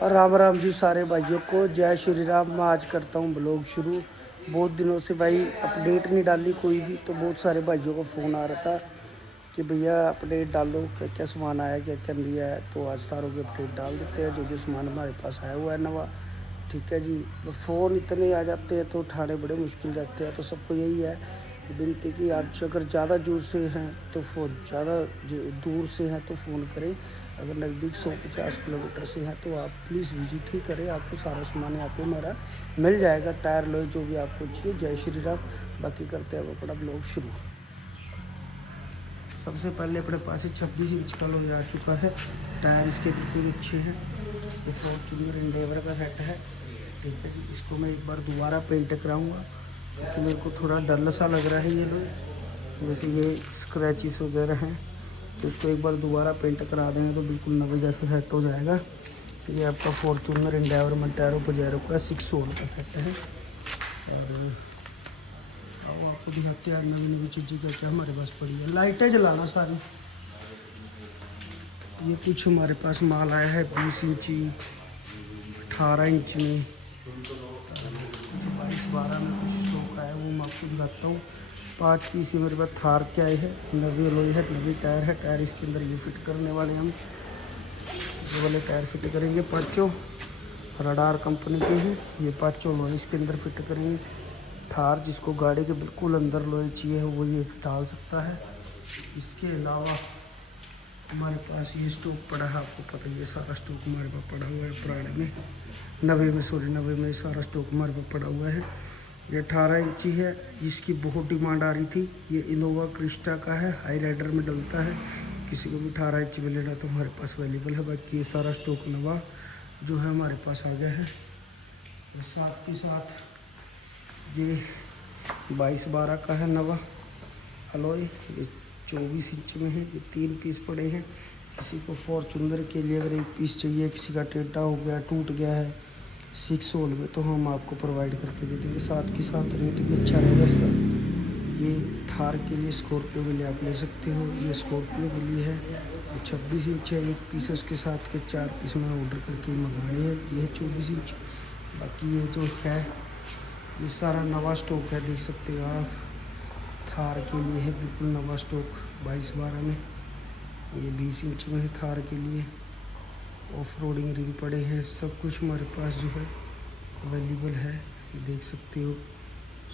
राम राम जी सारे भाइयों को, जय श्री राम। मैं आज करता हूँ ब्लॉग शुरू। बहुत दिनों से भाई अपडेट नहीं डाली कोई भी, तो बहुत सारे भाइयों को फ़ोन आ रहा था कि भैया अपडेट डालो, क्या क्या सामान आया, क्या क्या लिया है। तो आज सारों की अपडेट डाल देते हैं, जो जो सामान हमारे पास आया हुआ है नवा। ठीक है जी। फ़ोन इतने आ जाते हैं तो उठाने बड़े मुश्किल रहते हैं, तो सबको यही है विनती कि आप अगर ज़्यादा दूर से हैं तो फ़ोन दूर से हैं तो फ़ोन करें। अगर नज़दीक 150 किलोमीटर से हैं तो आप प्लीज़ विजिट ही करें, आपको सारा सामान यहाँ पे हमारा मिल जाएगा। टायर लोहे जो भी आपको चाहिए। जय श्री राम। बाकी करते हैं अब अपना ब्लॉग शुरू। सबसे पहले अपने पास 26 इंच का लोहे आ चुका है। टायर इसके बिल्कुल अच्छे हैं। ये फॉर्च्यूनर एंडेवर का सेट है। ठीक है जी। इसको मैं एक बार दोबारा पेंट कराऊंगा क्योंकि मेरे को थोड़ा डल सा लग रहा है ये लोग, जैसे ये स्क्रैचेस वगैरह हैं। तो इसको एक बार दोबारा पेंट करा देंगे तो बिल्कुल नवे जैसा सेट हो जाएगा। ये आपका फॉर्च्यूनर एंडेवर मंटेरो पजेरो का 6 होल का सेट है। और आओ आपको दिखाते हैं नवी नवी चीज़ें क्या क्या हमारे पास पड़ी है। लाइटें जलाना सारी। ये कुछ हमारे पास माल आया है 20 इंची, 18 इंच में, 22-12 में कुछ स्टॉक आया है, वो मैं आपको दिखाता हूँ। 5 पीस मेरे पास थार के आए हैं। नवी एलॉय है, नवी टायर है। टायर इसके अंदर ये फिट करने वाले हम, ये वाले टायर फिट करेंगे पाँचों, रडार कंपनी के ही। ये पाँचों लोहे इसके अंदर फिट करेंगे। थार जिसको गाड़ी के बिल्कुल अंदर लोहे चाहिए वो ये डाल सकता है। इसके अलावा हमारे पास ये स्टॉक पड़ा है, आपको पता ही है सारा स्टॉक हमारे पास पड़ा हुआ है। पुराने में 90 में सारा स्टॉक हमारे पास पड़ा हुआ है। ये 18 इंची है, जिसकी बहुत डिमांड आ रही थी। ये इनोवा क्रिस्टा का है, हाई राइडर में डलता है। किसी को भी 18 इंची में लेना तो हमारे पास अवेलेबल है। बाकी ये सारा स्टॉक नवा जो है हमारे पास आ गया है। साथ के साथ ये 22-12 का है नवा अलॉय। ये 24 इंच में है। ये 3 पीस पड़े हैं। किसी को फॉर्च्यूनर के लिए अगर 1 पीस चाहिए, किसी का टेढ़ा हो गया, टूट गया है 6 होल में, तो हम आपको प्रोवाइड करके दे देंगे। साथ के साथ रेट भी अच्छा रहेगा इसका। ये थार के लिए, स्कॉर्पियो के लिए आप ले सकते हो। ये स्कॉर्पियो के लिए है। ये 26 इंच है। 1 पीस है, उसके साथ के 4 पीस मैंने ऑर्डर करके मंगाए हैं। ये है 24 इंच। बाकी ये जो है ये सारा नवा स्टॉक है, देख सकते हो आप। थार के लिए है बिल्कुल नवा स्टॉक 22-12 में। ये 20 इंच में है थार के लिए। ऑफ रोडिंग रिंग पड़े हैं, सब कुछ हमारे पास जो है अवेलेबल है। देख सकते हो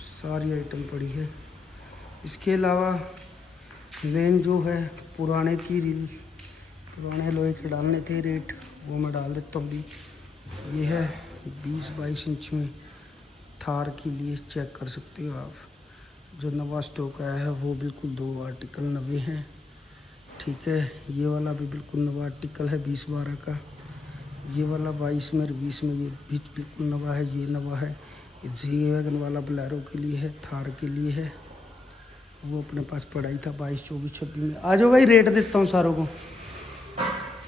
सारी आइटम पड़ी है। इसके अलावा मेन जो है पुराने की रील, पुराने लोहे के डालने थे रेट, वो मैं डाल देता हूँ भी। ये है 20-22 इंच में थार के लिए, चेक कर सकते हो आप। जो नवा स्टॉक आया है वो बिल्कुल 2 आर्टिकल नवे हैं। ठीक है। ये वाला भी बिल्कुल नवा आर्टिकल है 20-12 का। ये वाला 22 में और 20 में ये भी बिल्कुल नवा है। ये नवा है। ये जी वैगन वाला बोलेरो के लिए है, थार के लिए है। वो अपने पास पड़ा ही था 22, 24, 26 में। आ जाओ भाई, रेट देता हूँ सारों को।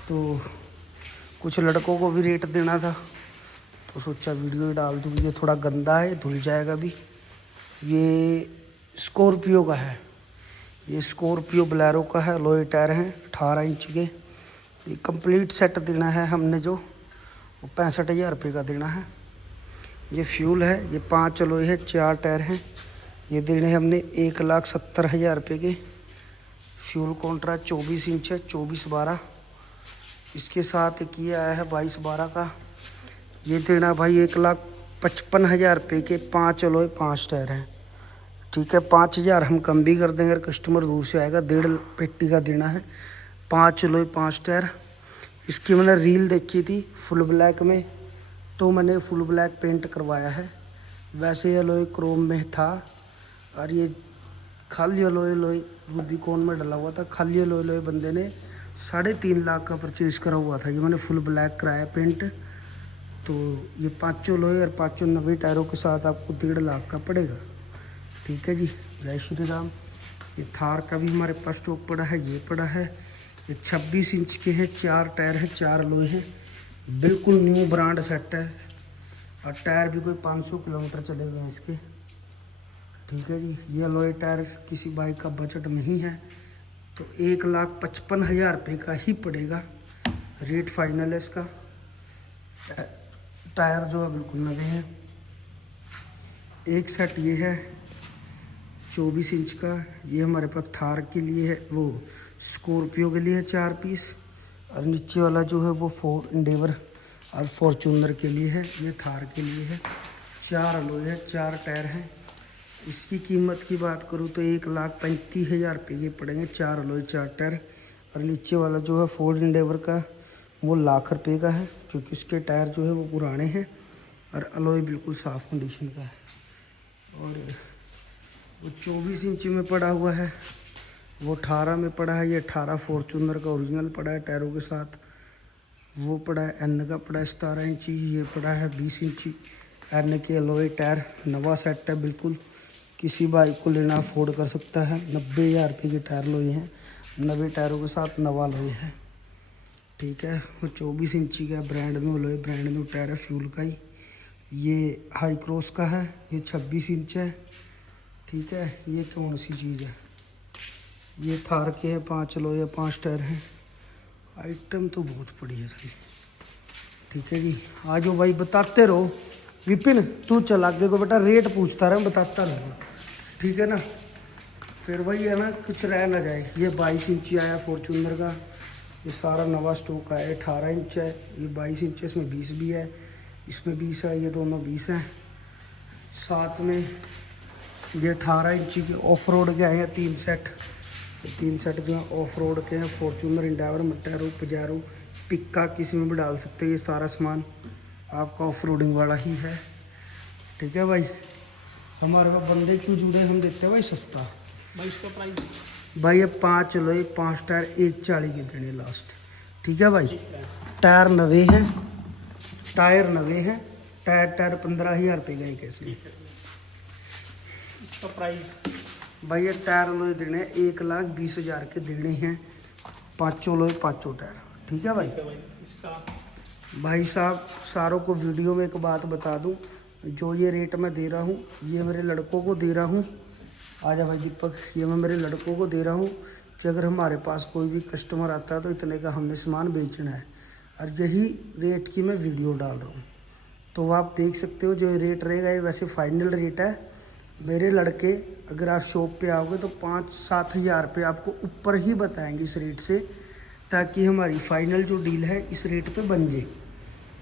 तो कुछ लड़कों को भी रेट देना था तो सोचा वीडियो ही डाल दूँ। ये थोड़ा गंदा है, धुल जाएगा भी। ये स्कॉर्पियो का है। ये स्कॉर्पियो बोलेरो का है। लोहे टायर हैं 18 इंच के। ये कंप्लीट सेट देना है हमने, जो वो 65,000 रुपये का देना है। ये फ्यूल है। ये 5 लोहे है, 4 टायर हैं। ये देने हमने 1,70,000 रुपये के। फ्यूल कॉन्ट्रा 24 इंच है, 24-12। इसके साथ एक ये आया है 22-12 का। ये देना भाई 1,55,000 रुपये के। 5 लोहे 5 टायर हैं। ठीक है। 5,000 हम कम भी कर देंगे, अगर कस्टमर दूर से आएगा। 1.5 पेटी का देना है। 5 लोहे 5 टायर। इसकी मैंने रील देखी थी फुल ब्लैक में, तो मैंने फुल ब्लैक पेंट करवाया है। वैसे ये लोहे क्रोम में था, और ये खाली लोहे रूबिकॉन में डला हुआ था। खाली लोहे बंदे ने 3.5 लाख का परचेज़ करा हुआ था। ये मैंने फुल ब्लैक कराया पेंट। तो ये 5 लोहे और 5 नवे टायरों के साथ आपको 1.5 लाख का पड़ेगा। ठीक है जी। जय श्री राम। ये थार का भी हमारे पास स्टॉक पड़ा है। ये पड़ा है। ये 26 इंच के हैं, 4 टायर हैं, 4 लोहे हैं। बिल्कुल न्यू ब्रांड सेट है, और टायर भी कोई 500 किलोमीटर चले हुए हैं इसके। ठीक है जी। ये लोहे टायर किसी बाइक का बजट नहीं है तो 1,55,000 रुपये का ही पड़ेगा। रेट फाइनल है इसका। टायर जो है बिल्कुल नए हैं। एक सेट ये है 24 इंच का, ये हमारे पास थार के लिए है, वो स्कॉर्पियो के लिए है 4 पीस। और नीचे वाला जो है वो फोर्ड एंडेवर और फॉर्च्यूनर के लिए है, ये थार के लिए है। 4 अलॉय है, 4 टायर हैं। इसकी कीमत की बात करूँ तो 1,35,000 रुपये के पड़ेंगे, 4 अलॉय 4 टायर। और नीचे वाला जो है फोर्ड एंडेवर का वो ₹1,00,000 का है, क्योंकि उसके टायर जो है वो पुराने हैं और अलॉय बिल्कुल साफ़ कंडीशन का है। और वो 24 इंच में पड़ा हुआ है, वो 18 में पड़ा है। ये 18 फॉर्च्यूनर का ओरिजिनल पड़ा है टायरों के साथ। वो पड़ा है एन का, पड़ा है 17 इंची। ये पड़ा है 20 इंची एन के अलॉय टायर। नवा सेट है बिल्कुल, किसी बाइक को लेना अफोर्ड कर सकता है। 90,000 रुपये के टायर लोए हैं, 90 टायरों के साथ नवा लोए है। ठीक है, वो 24 इंची का ब्रांड में लोए, ब्रांड में टायर है फ्यूल का ही। ये हाई क्रॉस का है, ये 26 इंच है। ठीक है, ये कौन सी चीज़ है, ये थार के है, 5 लोए 5 टायर हैं। आइटम तो बहुत पड़ी है सही। ठीक है जी, आ जाओ भाई, बताते रहो। विपिन तू चल आगे को बेटा, रेट पूछता रहा, बताता रहो। ठीक है ना, फिर वही है ना, कुछ रह ना जाए। ये 22 इंची आया फॉर्च्यूनर का, ये सारा नवा स्टॉक आया। 18 इंच है, ये 22 इंच है, इसमें 20 भी है, इसमें 20 है, ये दोनों 20 हैं। साथ में ये 18 इंची के ऑफ रोड के आए हैं 3 सेट। 3 सेट जो हैं ऑफ रोड के हैं, फॉर्च्यूनर, एंडेवर, मटेरो, पजेरो, पिक्का, किसी में भी डाल सकते हैं। ये सारा सामान आपका ऑफ रोडिंग वाला ही है। ठीक है भाई, हमारे पास बंदे क्यों जुड़े, हम देते हैं भाई सस्ता। भाई इसका प्राइस भाई ये 5 लोए 5 टायर 1,40 के देने लास्ट। ठीक है भाई, टायर नवे हैं, टायर नवे हैं, टायर 15,000 रुपये गए कैसे। इसका प्राइस भाई ये टायर लोए देने 1,20,000 के देने हैं, 5 लोए 5 टायर। ठीक है भाई। इसका भाई साहब सारों को वीडियो में एक बात बता दूं, जो ये रेट मैं दे रहा हूँ ये मेरे लड़कों को दे रहा हूँ। आजा भाई दीपक, ये मैं मेरे लड़कों को दे रहा हूँ कि अगर हमारे पास कोई भी कस्टमर आता है तो इतने का हमने सामान बेचना है, और यही रेट की मैं वीडियो डाल रहा हूँ। तो आप देख सकते हो जो ये रेट रहेगा, ये वैसे फाइनल रेट है। मेरे लड़के अगर आप शॉप पे आओगे तो 5-7 हज़ार रुपये आपको ऊपर ही बताएंगे इस रेट से, ताकि हमारी फाइनल जो डील है इस रेट पे बन जाए।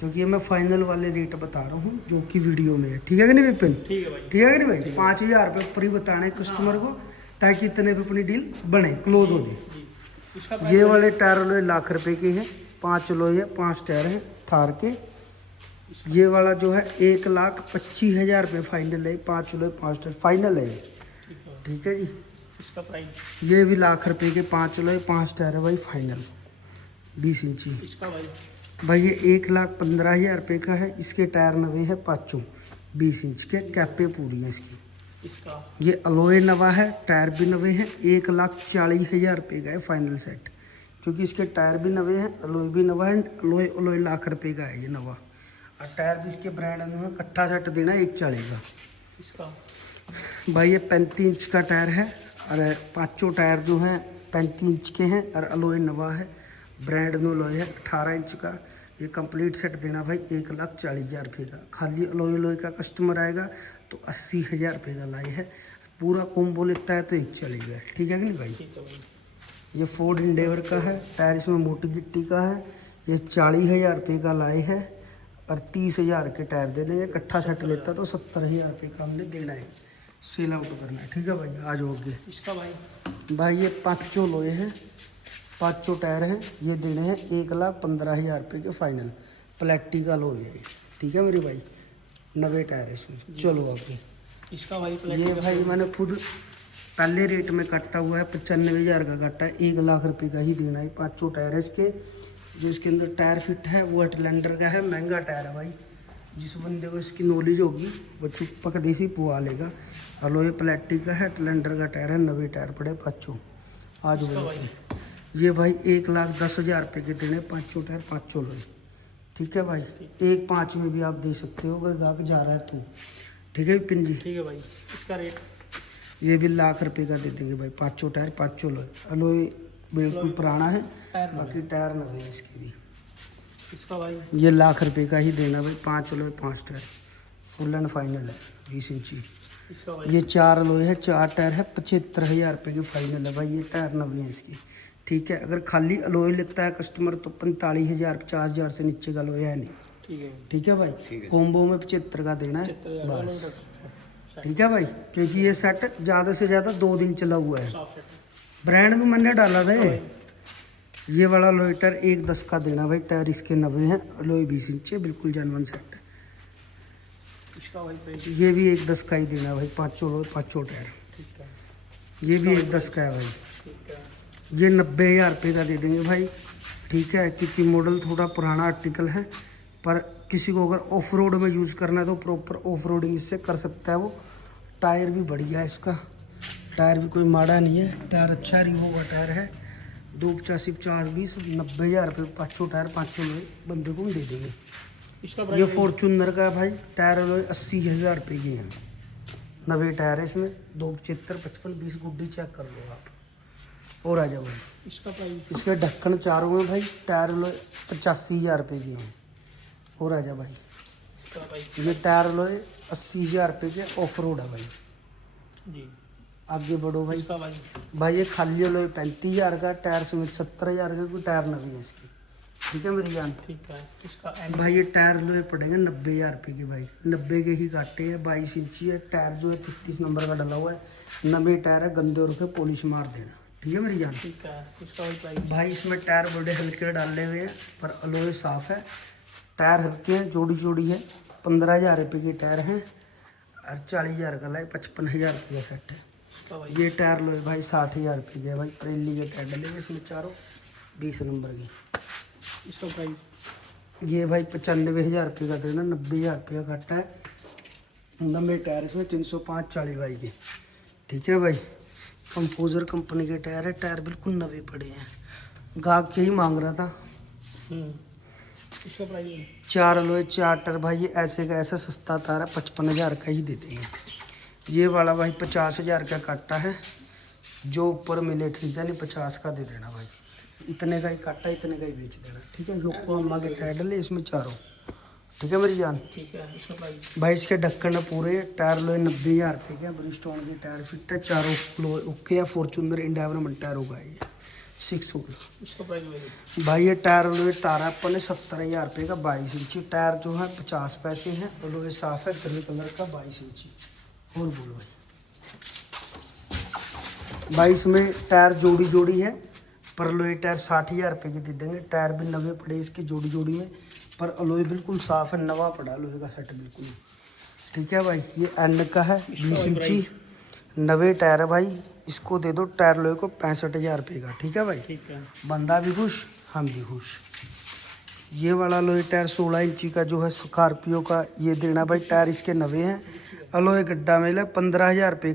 क्योंकि ये मैं फाइनल वाले रेट बता रहा हूँ जो कि वीडियो में है। ठीक है कि नहीं विपिन? ठीक है भाई, ठीक है कि नहीं भाई? 5,000 रुपये ऊपर ही बताने कस्टमर को, ताकि इतने पे अपनी डील बने, क्लोज हो जाए। इसका ये वाले टायर लोए ₹1,00,000 के हैं, 5 लोए है, 5 टायर हैं थार के। ये वाला जो है 1,25,000 रुपये फाइनल है, 5 लोए 5 टायर फाइनल है। ठीक है जी, इसका प्राइस ये भी ₹1,00,000 के 5 लोए 5 टायर है भाई फाइनल, 20 इंची। इसका भाई ये 1,15,000 रुपये का है। इसके टायर नवे हैं 5 20 इंच के, कैपे पूरी है इसकी। इसका ये अलॉय नवा है, टायर भी नवे हैं। 1,40,000 रुपये का है फाइनल सेट, क्योंकि इसके टायर भी नवे हैं, अलॉय भी नवा है। अलॉय ₹1,00,000 का है ये नवा, और टायर भी इसके ब्रांड में है। इकट्ठा सेट देना है 1,40 का। इसका भाई ये 35 इंच का टायर है, और 5 टायर जो हैं 35 इंच के हैं, और अलॉय नवा है, ब्रांड न्यू अलॉय है 18 इंच का। ये कंप्लीट सेट देना भाई 1,40,000 रुपये का। खाली अलॉय का कस्टमर आएगा तो 80,000 रुपये का लाई है। पूरा कॉम्बो लेता है तो 1,40 का है। ठीक है कि नहीं भाई? ठीक है भाई, ये फोर्ड एंडेवर का है, टायर इसमें मोटी गिट्टी का है। ये 40,000 रुपये का लाई है, और 30,000 के टायर दे देंगे। इकट्ठा सेट लेता तो 70,000 रुपये का हमने देना है, सेल आउट करना है। ठीक है भाई, आ जाओ आगे। इसका भाई ये 5 लोए हैं, 5 टायर हैं, ये देने हैं 1,15,000 रुपये के फाइनल। प्लेटी का लोए है। ठीक है मेरे भाई, 90 टायर है इसमें। चलो आगे। इसका भाई ये भाई मैंने खुद पहले रेट में काटा हुआ है, 95,000 का काटा है। 1,00,000 रुपये का ही देना है। 5 टायर है इसके। जो इसके अंदर टायर फिट है वो अटलैंडर का है, महंगा टायर है भाई। जिस बंदे को इसकी नॉलेज होगी वो चुप्पक देसी पुआ लेगा। अलोए प्लेटिक का है, अटलैंडर का टायर है, 90 टायर पड़े 5। आज भाई ये भाई 1,10,000 रुपये के देने 5 टायर 5 लोए। ठीक है भाई, 1,5 में भी आप दे सकते हो अगर गाहक जा रहा है तो। ठीक है विपिन जी? ठीक है भाई, इसका रेट ये भी ₹1,00,000 का दे देंगे भाई। 5 टायर 5 लोए। अलोए बिल्कुल पुराना है, बाकी टायर नवे हैं इसके भी। इसका भाई ये लाख रुपए का ही देना भाई। 5 alloy 5 tyre full and final है 20 इंची। इसका भाई ये 4 अलॉय है 4 टायर है 75,000 रुपये की फाइनल है भाई। ये टायर नवी है इसकी, ठीक है। अगर खाली अलॉय लेता है कस्टमर तो 45,000 50,000 से नीचे का अलॉय है नहीं, ठीक है ठीक है भाई। कॉम्बो में 75 का देना है 75,000 बस, का ठीक है भाई। क्योंकि ये सेट ज़्यादा से ज़्यादा 2 दिन चला हुआ है। साफ सेट ब्रांड में मैंने डाला था भाई। ये वाला लोइटर 1,10 का देना भाई। टायर इसके 90 हैं, अलॉय 20 इंच है, बिल्कुल जेन्युइन सेट है। इसका भाई प्राइस ये भी 1,10 का ही देना भाई। 5 टायर, ठीक है। ये भी 1,10 का है भाई। ठीक है। ये 90,000 रुपये का दे देंगे भाई, ठीक है। क्योंकि मॉडल थोड़ा पुराना आर्टिकल है, पर किसी को अगर ऑफ रोड में यूज़ करना है तो प्रॉपर ऑफ रोडिंग इससे कर सकता है वो। टायर भी बढ़िया है इसका, टायर भी कोई माड़ा नहीं है, टायर अच्छा रिवो का टायर है। 285 50 20 90,000 रुपये 5 टायर 5 लोग बंदे को हम दे देंगे। इसका ये प्राइस फॉर्चूनर का है भाई। टायर लोग 80,000 रुपये के हैं, 90 टायर है इसमें। 275 55 20 गुड्डी चेक कर लो आप। और आ जाओ भाई। इसका प्राइस इसके ढक्कन चारों हैं भाई। टायर लोग 85,000 रुपये के हैं। और आ जा भाई। इसका प्राइस ये टायर लोग 80,000 रुपये के ऑफ रोड है भाई। जी। आगे बढ़ो भाई। इसका भाई भाई ये खाली लोग 35,000 का, टायर समेत 70,000 का, कोई टायर नवी है इसकी, ठीक है मेरी जान। ठीक है। इसका एंड भाई ये टायर लोहे पड़ेंगे 90,000 रुपये के भाई। 90 के ही काटे हैं, 22 इंची है। टायर जो है 33 नंबर का डला हुआ है। नवे टायर है, गंदे और पे पॉलिश मार देना, ठीक है मेरी जान। ठीक है। इसका भाई प्राइस भाई इसमें टायर बड़े हल्के डाले हुए हैं, पर अलॉय साफ है। टायर हल्के हैं, जोड़ी जोड़ी है। 15,000 रुपये के टायर हैं और 40,000 का लाए 55,000 रुपये का सेट है। इसका भाई ये टायर लोहे भाई 60,000 रुपये के है भाई। प्रेली के टायर डले हुए इसमें चारों 20 नंबर के। इसका प्राइस ये भाई 95,000 रुपये का देना। 90,000 रुपये का कट्टा है। 90 टायर इसमें 305 40 बाई के, ठीक है भाई। कंपोजर कंपनी के टायर है। टायर बिल्कुल नवे पड़े हैं, गाहक के ही मांग रहा था। इसका प्राइस 4 लोहे 4 टायर भाई। ये ऐसे का ऐसा सस्ता तार है, 55,000 का ही दे देंगे। ये वाला भाई 50,000 का काटा है, जो ऊपर मिले, ठीक है। नहीं 50 का दे देना भाई। इतने का ही काटा, इतने का ही बेच देना, ठीक है। जो अम्मा के टायर डले इसमें चारों, ठीक है मेरी जान। ठीक है। इसका प्राइस भाई इसके ढक्कन पूरे। टायर लोहे 90,000 रुपये के, ब्रिजस्टोन के टायर फिट है। चारों लोहे ओके है। फॉर्चूनर इंडावरमेंट टायर होगा ये 6 होगा इसका प्राइस भाई। ये टायर लोहे तारा अपन ने 70,000 रुपये का 22 इंची। टायर जो है 50 पैसे हैं और लोहे साफ है, ग्रे कलर का 22 इंची। और बोलो भाई। भाई इसमें टायर जोड़ी जोड़ी है, पर लोहे टायर 60,000 रुपये की दे देंगे। टायर भी नवे पड़े इसके जोड़ी जोड़ी में, पर अलोई बिल्कुल साफ है, नवा पड़ा लोहे का सेट बिल्कुल, ठीक है भाई। ये एंड का है 20 इंची, नवे टायर है भाई। इसको दे दो टायर लोहे को 65,000 रुपये का, ठीक है भाई। ठीक है। बंदा भी खुश, हम भी खुश। ये वाला लोहे टायर 16 इंची का जो है स्कॉर्पियो का, ये देना भाई। टायर इसके नवे हैं। अलोए गड्ढा मेला 15,000 रुपये